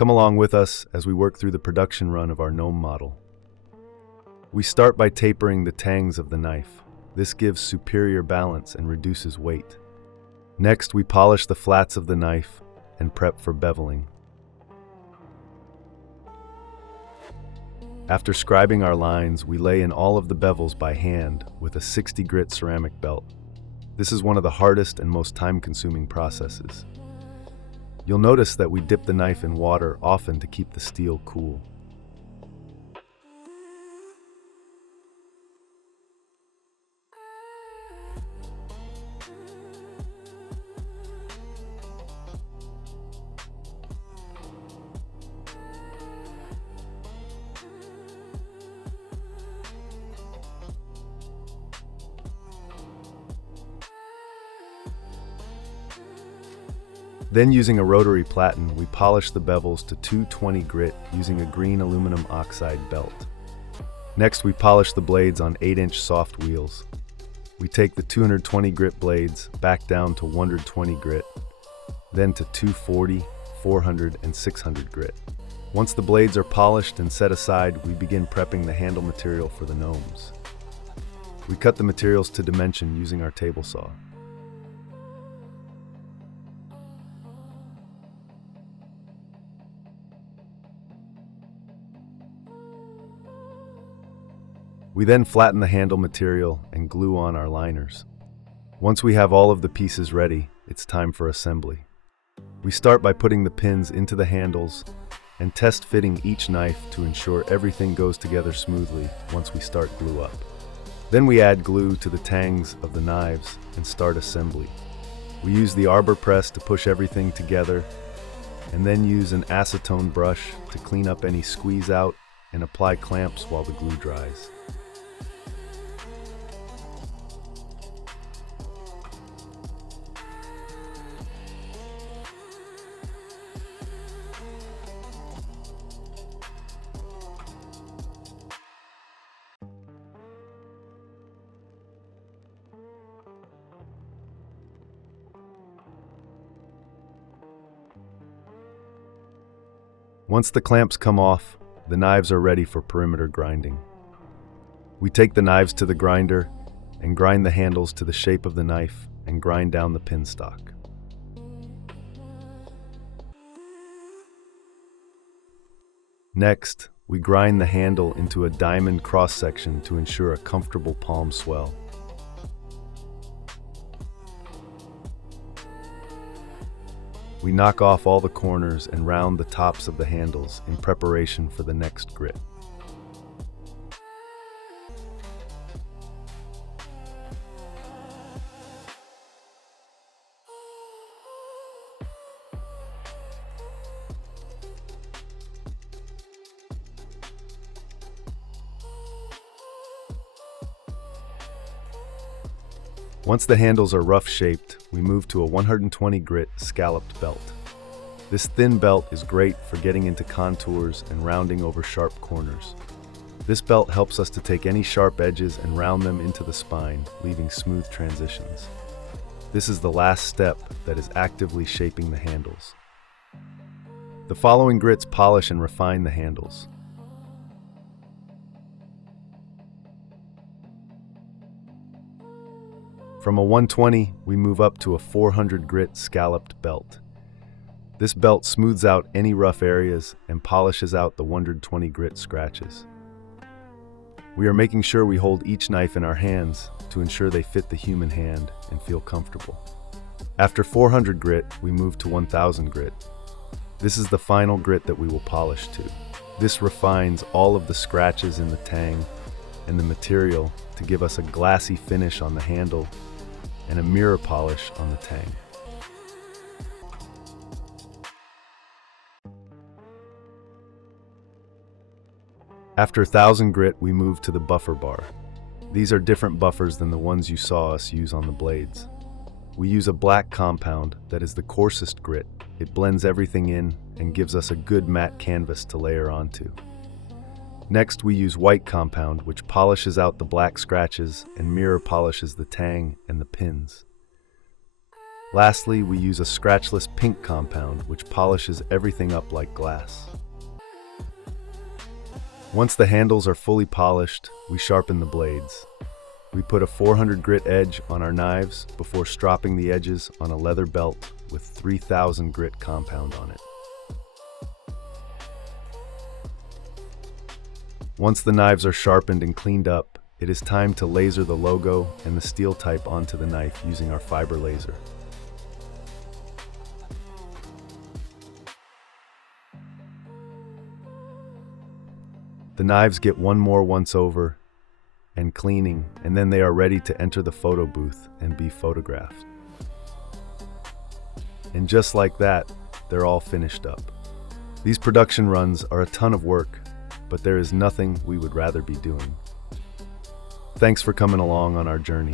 Come along with us as we work through the production run of our Gnome model. We start by tapering the tangs of the knife. This gives superior balance and reduces weight. Next, we polish the flats of the knife and prep for beveling. After scribing our lines, we lay in all of the bevels by hand with a 60 grit ceramic belt. This is one of the hardest and most time-consuming processes. You'll notice that we dip the knife in water often to keep the steel cool. Then, using a rotary platen, we polish the bevels to 220 grit using a green aluminum oxide belt. Next, we polish the blades on 8-inch soft wheels. We take the 220 grit blades back down to 120 grit, then to 240, 400, and 600 grit. Once the blades are polished and set aside, we begin prepping the handle material for the gnomes. We cut the materials to dimension using our table saw. We then flatten the handle material and glue on our liners. Once we have all of the pieces ready, it's time for assembly. We start by putting the pins into the handles and test fitting each knife to ensure everything goes together smoothly once we start glue up. Then we add glue to the tangs of the knives and start assembly. We use the arbor press to push everything together and then use an acetone brush to clean up any squeeze out and apply clamps while the glue dries. Once the clamps come off, the knives are ready for perimeter grinding. We take the knives to the grinder and grind the handles to the shape of the knife and grind down the pin stock. Next, we grind the handle into a diamond cross-section to ensure a comfortable palm swell. We knock off all the corners and round the tops of the handles in preparation for the next grit. Once the handles are rough-shaped, we move to a 120 grit scalloped belt. This thin belt is great for getting into contours and rounding over sharp corners. This belt helps us to take any sharp edges and round them into the spine, leaving smooth transitions. This is the last step that is actively shaping the handles. The following grits polish and refine the handles. From a 120, we move up to a 400 grit scalloped belt. This belt smooths out any rough areas and polishes out the 120 grit scratches. We are making sure we hold each knife in our hands to ensure they fit the human hand and feel comfortable. After 400 grit, we move to 1000 grit. This is the final grit that we will polish to. This refines all of the scratches in the tang and the material to give us a glassy finish on the handle and a mirror polish on the tang. After 1000 grit, we move to the buffer bar. These are different buffers than the ones you saw us use on the blades. We use a black compound that is the coarsest grit. It blends everything in and gives us a good matte canvas to layer onto. Next, we use white compound, which polishes out the black scratches and mirror polishes the tang and the pins. Lastly, we use a scratchless pink compound which polishes everything up like glass. Once the handles are fully polished, we sharpen the blades. We put a 400 grit edge on our knives before stropping the edges on a leather belt with 3000 grit compound on it. Once the knives are sharpened and cleaned up, it is time to laser the logo and the steel type onto the knife using our fiber laser. The knives get one more once over and cleaning, and then they are ready to enter the photo booth and be photographed. And just like that, they're all finished up. These production runs are a ton of work, but there is nothing we would rather be doing. Thanks for coming along on our journey.